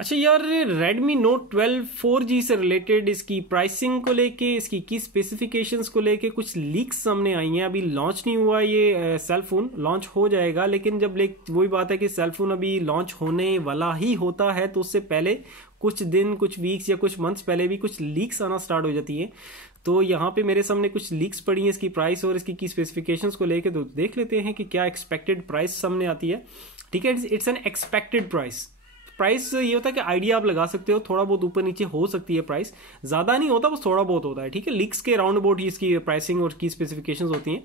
अच्छा यार, Redmi Note 12 4G से रिलेटेड इसकी प्राइसिंग को लेके, इसकी की स्पेसिफिकेशंस को लेके कुछ लीक्स सामने आई हैं। अभी लॉन्च नहीं हुआ ये सेल फोन, लॉन्च हो जाएगा, लेकिन जब वही बात है कि सेल फोन अभी लॉन्च होने वाला ही होता है तो उससे पहले कुछ दिन, कुछ वीक्स या कुछ मंथ्स पहले भी कुछ लीक्स आना स्टार्ट हो जाती हैं। तो यहाँ पे मेरे सामने कुछ लीक्स पड़ी हैं इसकी प्राइस और इसकी की स्पेसिफिकेशंस को लेके, तो देख लेते हैं कि क्या एक्सपेक्टेड प्राइस सामने आती है। ठीक है, इट्स एन एक्सपेक्टेड प्राइस ये होता है कि आइडिया आप लगा सकते हो, थोड़ा बहुत ऊपर नीचे हो सकती है प्राइस, ज्यादा नहीं होता, बस थोड़ा बहुत होता है। ठीक है, लीक्स के राउंड अबाउट ही इसकी प्राइसिंग और की स्पेसिफिकेशंस होती हैं।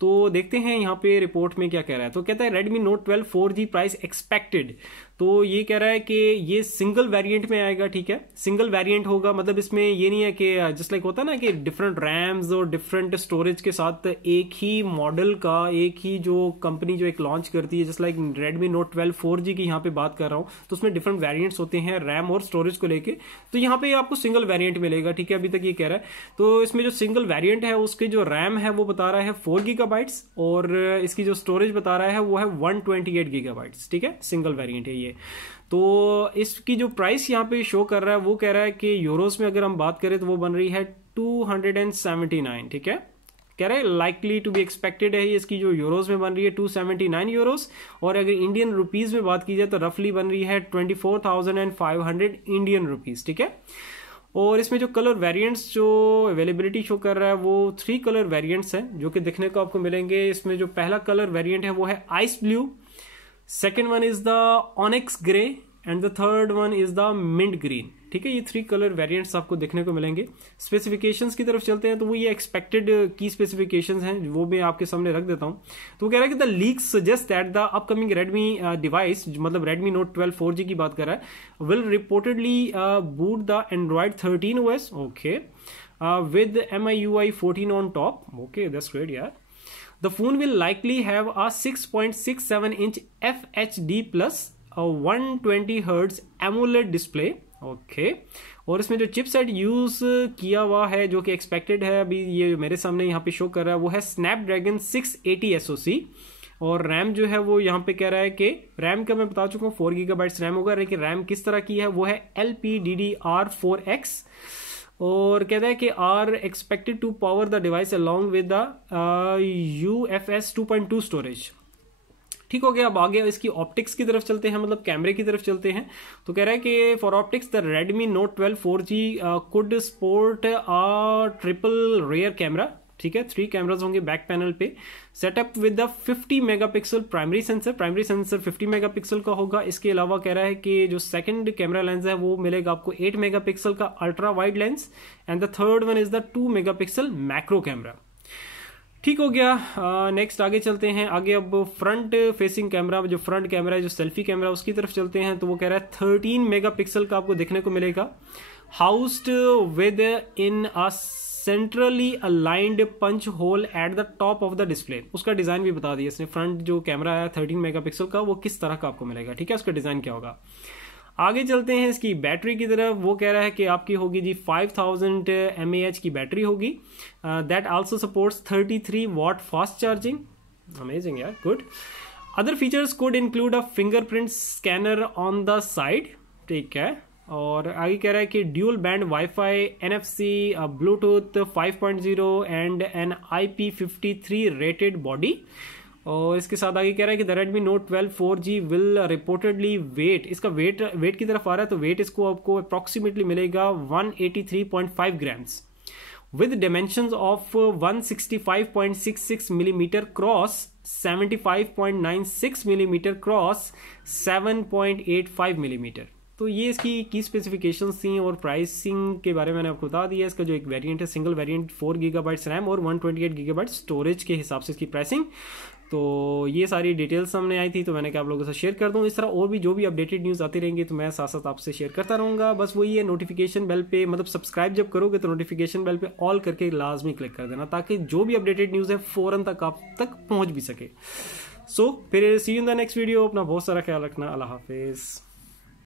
तो देखते हैं यहाँ पे रिपोर्ट में क्या कह रहा है। तो कहता है Redmi Note 12 4G price expected. तो ये कह रहा है कि ये सिंगल वेरिएंट में आएगा। ठीक है, सिंगल वेरिएंट होगा, मतलब इसमें ये नहीं है कि जस्ट लाइक होता है ना कि डिफरेंट रैम्स और डिफरेंट स्टोरेज के साथ एक ही मॉडल का, एक ही जो कंपनी जो एक लॉन्च करती है, just like Redmi Note 12 4G की यहाँ पे बात कर रहा हूँ, तो उसमें डिफरेंट वेरिएंट्स होते हैं रैम और स्टोरेज को लेके। तो यहाँ पे आपको सिंगल वेरिएंट मिलेगा। ठीक है, अभी तक ये कह रहा है। तो इसमें जो सिंगल वेरिएंट है उसके जो रैम है वो बता रहा है 4 GB और इसकी जो स्टोरेज बता रहा है वो है 128 GB। ठीक है, सिंगल वेरिएंट है ये। तो इसकी जो प्राइस यहाँ पे शो कर रहा है वो कह रहा है कि यूरोस में अगर हम बात करें तो वो बन रही है 279। ठीक है, कह रहा है लाइकली टू बी एक्सपेक्टेड है, इसकी जो यूरोस में बन रही है 279 यूरोस, और अगर इंडियन रुपीज में बात की जाए तो रफली बन रही है 24,500 इंडियन रुपीज। ठीक है, और इसमें जो कलर वेरिएंट्स जो अवेलेबिलिटी शो कर रहा है वो 3 कलर वेरिएंट्स हैं जो कि देखने को आपको मिलेंगे। इसमें जो पहला कलर वेरिएंट है वो है ice blue, second one is the onyx grey and the third one is the mint green. ठीक है, ये 3 कलर वेरिएंट्स आपको देखने को मिलेंगे। स्पेसिफिकेशंस की तरफ चलते हैं तो वो ये एक्सपेक्टेड की स्पेसिफिकेशंस हैं, वो मैं आपके सामने रख देता हूं। तो वो कह रहा है कि the leaks suggest that the upcoming Redmi device, मतलब Redmi Note 12 4G की बात कर रहा है, will reportedly boot the Android 13 OS, okay, with MIUI 14 on top. Okay, that's great यार। The phone will likely have a 6.67-inch FHD plus a 120 Hz AMOLED display। Okay, और इसमें जो chipset use किया हुआ है जो कि एक्सपेक्टेड है, अभी ये मेरे सामने यहाँ पे शो कर रहा है, वो है Snapdragon 680 SoC। और रैम जो है वो यहाँ पे कह रहा है कि रैम का मैं बता चुका हूँ 4 GB रैम होगा, लेकिन रैम किस तरह की है वो है LPDDR4X। और कहता है कि are expected to power the device along with the UFS 2.2 storage. ठीक हो गया, अब आगे इसकी ऑप्टिक्स की तरफ चलते हैं, मतलब कैमरे की तरफ चलते हैं। तो कह रहा है कि for optics the Redmi Note 12 4G could sport a triple rare camera. ठीक है, 3 कैमराज होंगे बैक पैनल पे, setup with the 50 megapixel primary sensor 50 megapixel का होगा। इसके अलावा कह रहा है कि जो सेकंड कैमरा लेंस है वो मिलेगा आपको 8 मेगापिक्सल का ultra wide lens, and the third one is the 2 megapixel macro camera. ठीक हो गया, नेक्स्ट आगे चलते हैं। आगे अब फ्रंट फेसिंग कैमरा, जो फ्रंट कैमरा है, जो सेल्फी कैमरा, उसकी तरफ चलते हैं। तो वो कह रहा है 13 मेगापिक्सल का आपको देखने को मिलेगा, housed within a centrally aligned punch hole at the top of the display. उसका डिजाइन भी बता दिया इसने, फ्रंट जो कैमरा है 13 मेगापिक्सल का वो किस तरह का आपको मिलेगा। ठीक है, उसका डिजाइन क्या होगा। आगे चलते हैं इसकी बैटरी की तरफ। वो कह रहा है कि आपकी होगी जी 5000 mAh की बैटरी होगी, that also supports 33 watt fast charging. Amazing यार, good. Other features could include a fingerprint scanner on the side. ठीक है, और आगे कह रहा है कि dual band WiFi, NFC, Bluetooth 5.0 and an IP53 rated body. और इसके साथ आगे कह रहा है कि the Redmi Note 12 4G will reportedly weigh, इसका वेट की तरफ आ रहा है, तो वेट इसको आपको अप्रोक्सीमेटली मिलेगा 183.5 grams, with dimensions of 165.66 millimetre cross 75.96 millimetre cross 7.85 millimetre. तो ये इसकी की स्पेसिफिकेशंस थी, और प्राइसिंग के बारे में मैंने आपको बता दिया। इसका जो एक वेरिएंट है सिंगल वेरिएंट 4 GB रैम और 128 GB स्टोरेज के हिसाब से इसकी प्राइसिंग। तो ये सारी डिटेल्स सामने आई थी, तो मैंने कहा आप लोगों से शेयर कर दूं। इस तरह और भी जो भी अपडेटेड न्यूज़ आती रहेंगी तो मैं साथ साथ आपसे शेयर करता रहूँगा। बस वही है, नोटिफिकेशन बेल पे, मतलब सब्सक्राइब जब करोगे तो नोटिफिकेशन बेल पे ऑल करके लाजमी क्लिक कर देना, ताकि जो भी अपडेटेड न्यूज़ है फ़ौरन तक आप तक पहुँच भी सके। सो फिर see you in the next video. अपना बहुत सारा ख्याल रखना। अल्लाह हाफिज़।